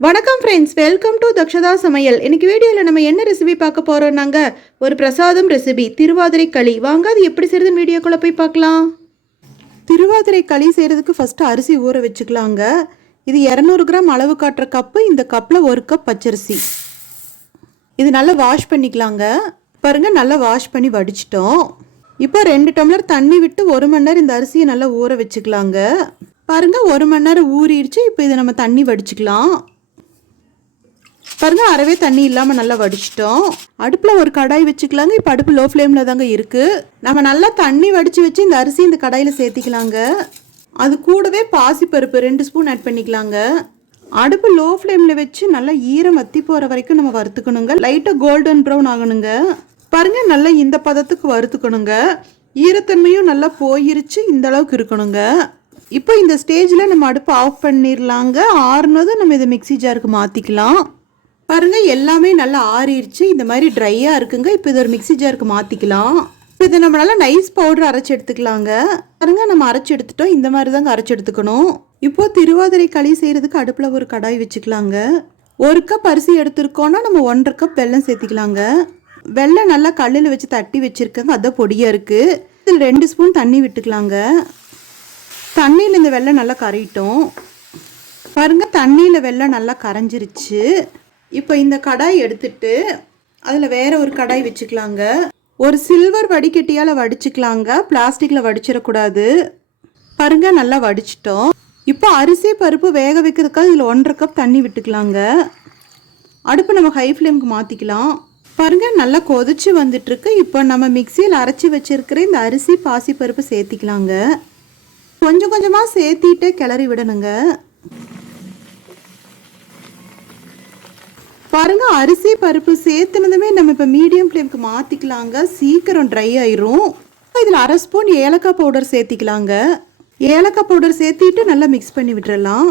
வணக்கம் friends, welcome to Dakshata சமையல். இன்னைக்கு வீடியோவில் நம்ம என்ன ரெசிபி பார்க்க போகிறோம்னாங்க, ஒரு பிரசாதம் ரெசிபி திருவாதிரை களி. வாங்க அது எப்படி செய்யுதுன்னு வீடியோக்குள்ளே போய் பார்க்கலாம். திருவாதிரை களி செய்கிறதுக்கு ஃபஸ்ட்டு அரிசி ஊற வச்சுக்கலாங்க. இது 200 கிராம் அளவு காட்டுற கப்பு. இந்த கப்பில் 1 கப் பச்சரிசி. இது நல்லா வாஷ் பண்ணிக்கலாங்க. பாருங்கள், நல்லா வாஷ் பண்ணி வடிச்சிட்டோம். இப்போ 2 டம்ளர் தண்ணி விட்டு 1 மணி நேரம் இந்த அரிசியை நல்லா ஊற வச்சுக்கலாங்க. பாருங்கள், 1 மணி நேரம் ஊறிடுச்சு. இப்போ இதை நம்ம தண்ணி வடிச்சுக்கலாம். பாருங்கள், அறவே தண்ணி இல்லாமல் நல்லா வடிச்சிட்டோம். அடுப்பில் ஒரு கடாய் வச்சுக்கலாங்க. இப்போ அடுப்பு லோ ஃப்ளேமில் தாங்க இருக்குது. நம்ம நல்லா தண்ணி வடித்து வச்சு இந்த அரிசி இந்த கடாயில் சேர்த்திக்கலாங்க. அது கூடவே பாசிப்பருப்பு 2 ஸ்பூன் ஆட் பண்ணிக்கலாங்க. அடுப்பு லோ ஃப்ளேமில் வச்சு நல்லா ஈரம் வற்றி போகிற வரைக்கும் நம்ம வறுத்துக்கணுங்க. லைட்டாக கோல்டன் ப்ரௌன் ஆகணுங்க. பாருங்கள், நல்லா இந்த பதத்துக்கு வறுத்துக்கணுங்க. ஈரத்தன்மையும் நல்லா போயிருச்சு, இந்த அளவுக்கு இருக்கணுங்க. இப்போ இந்த ஸ்டேஜில் நம்ம அடுப்பு ஆஃப் பண்ணிடலாங்க. ஆறுனதும் நம்ம இதை மிக்ஸி ஜாருக்கு மாற்றிக்கலாம். பாருங்கள், எல்லாமே நல்லா ஆறிடுச்சு. இந்த மாதிரி ட்ரையாக இருக்குங்க. இப்போ இதை ஒரு மிக்ஸி ஜாருக்கு மாற்றிக்கலாம். இப்போ இதை நம்ம நல்லா நைஸ் பவுடர் அரைச்சி எடுத்துக்கலாங்க. பாருங்கள், நம்ம அரைச்சி எடுத்துட்டோம். இந்த மாதிரி தாங்க அரைச்சி எடுத்துக்கணும். இப்போது திருவாதிரை களி செய்கிறதுக்கு அடுப்பில் ஒரு கடாய் வச்சுக்கலாங்க. 1 கப் அரிசி எடுத்துருக்கோன்னா நம்ம 1.5 கப் வெல்லம் சேர்த்திக்கலாங்க. வெல்லம் நல்லா கல்லில் வச்சு தட்டி வச்சுருக்கேங்க. அதான் பொடியாக இருக்குது. இதில் 2 ஸ்பூன் தண்ணி விட்டுக்கலாங்க. தண்ணியில் இந்த வெல்லம் நல்லா கரையிட்டோம். பாருங்கள், தண்ணியில் வெல்லம் நல்லா கரைஞ்சிருச்சு. இப்போ இந்த கடாய் எடுத்துட்டு அதில் வேறு ஒரு கடாய் வச்சுக்கலாங்க. ஒரு சில்வர் வடிகட்டியால் வடிச்சுக்கலாங்க. பிளாஸ்டிக்கில் வடிச்சிடக்கூடாது. பாருங்கள், நல்லா வடிச்சிட்டோம். இப்போ அரிசி பருப்பு வேக வைக்கிறதுக்காக இதில் 1.5 கப் தண்ணி விட்டுக்கலாங்க. அடுப்பு நம்ம ஹை ஃப்ளேமுக்கு மாற்றிக்கலாம். பாருங்கள், நல்லா கொதிச்சு வந்துட்டுருக்கு. இப்போ நம்ம மிக்சியில் அரைச்சி வச்சுருக்கிற இந்த அரிசி பாசி பருப்பு சேர்த்திக்கலாங்க. கொஞ்சம் கொஞ்சமாக சேர்த்திட்டு கிளறி விடணுங்க. பாருங்க, அரிசி பருப்பு சேர்த்துனதுமே நம்ம இப்போ மீடியம் ஃப்ளேமுக்கு மாற்றிக்கலாங்க. சீக்கிரம் ட்ரை ஆயிரும். இதில் 1/2 ஸ்பூன் ஏலக்காய் பவுடர் சேர்த்திக்கலாங்க. ஏலக்காய் பவுடர் சேர்த்திட்டு நல்லா மிக்ஸ் பண்ணி விட்டுறலாம்.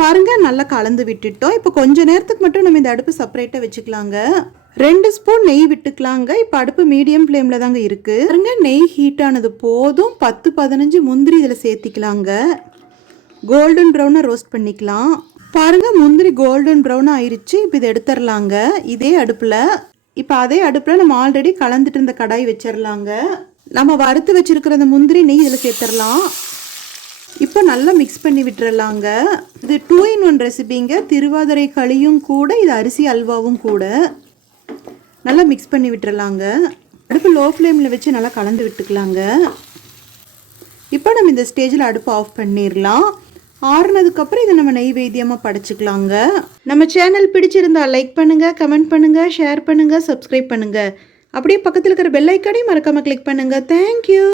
பாருங்க, நல்லா கலந்து விட்டுட்டோம். இப்போ கொஞ்ச நேரத்துக்கு மட்டும் நம்ம இந்த அடுப்பு செப்பரேட்டாக வச்சுக்கலாங்க. 2 ஸ்பூன் நெய் விட்டுக்கலாங்க. இப்போ அடுப்பு மீடியம் ஃப்ளேமில் தாங்க இருக்குது. பாருங்க, நெய் ஹீட் ஆனது போதும். 10-15 முந்திரி இதில் சேர்த்திக்கலாங்க. கோல்டன் ப்ரௌனாக ரோஸ்ட் பண்ணிக்கலாம். பாருங்க, முந்திரி கோல்டன் ப்ரௌன் ஆயிடுச்சு. இப்போ இதை எடுத்துடலாங்க. இதே அடுப்பில் இப்போ அதே அடுப்பில் நம்ம ஆல்ரெடி கலந்துட்டு இருந்த கடாய் வச்சிடலாங்க. நம்ம வறுத்து வச்சிருக்கிற அந்த முந்திரி நெய் இதில் சேர்த்துடலாம். இப்போ நல்லா மிக்ஸ் பண்ணி விட்டுறலாங்க. இது 2 in 1 ரெசிபிங்க. திருவாதிரை களியும் கூட, இது அரிசி அல்வாவும் கூட. நல்லா மிக்ஸ் பண்ணி விட்டுறலாங்க. அடுப்பு லோ ஃப்ளேமில் வச்சு நல்லா கலந்து விட்டுக்கலாங்க. இப்போ நம்ம இந்த ஸ்டேஜில் அடுப்பு ஆஃப் பண்ணிடலாம். ஆறுனதுக்கப்புறம் இதை நம்ம நெய்வேத்தியமாக படைச்சிக்கலாங்க. நம்ம சேனல் பிடிச்சிருந்தா லைக் பண்ணுங்கள், கமெண்ட் பண்ணுங்கள், ஷேர் பண்ணுங்கள், சப்ஸ்கிரைப் பண்ணுங்கள். அப்படியே பக்கத்தில் இருக்கிற பெல் ஐக்கானையும் மறக்காமல் கிளிக் பண்ணுங்கள். தேங்க்யூ.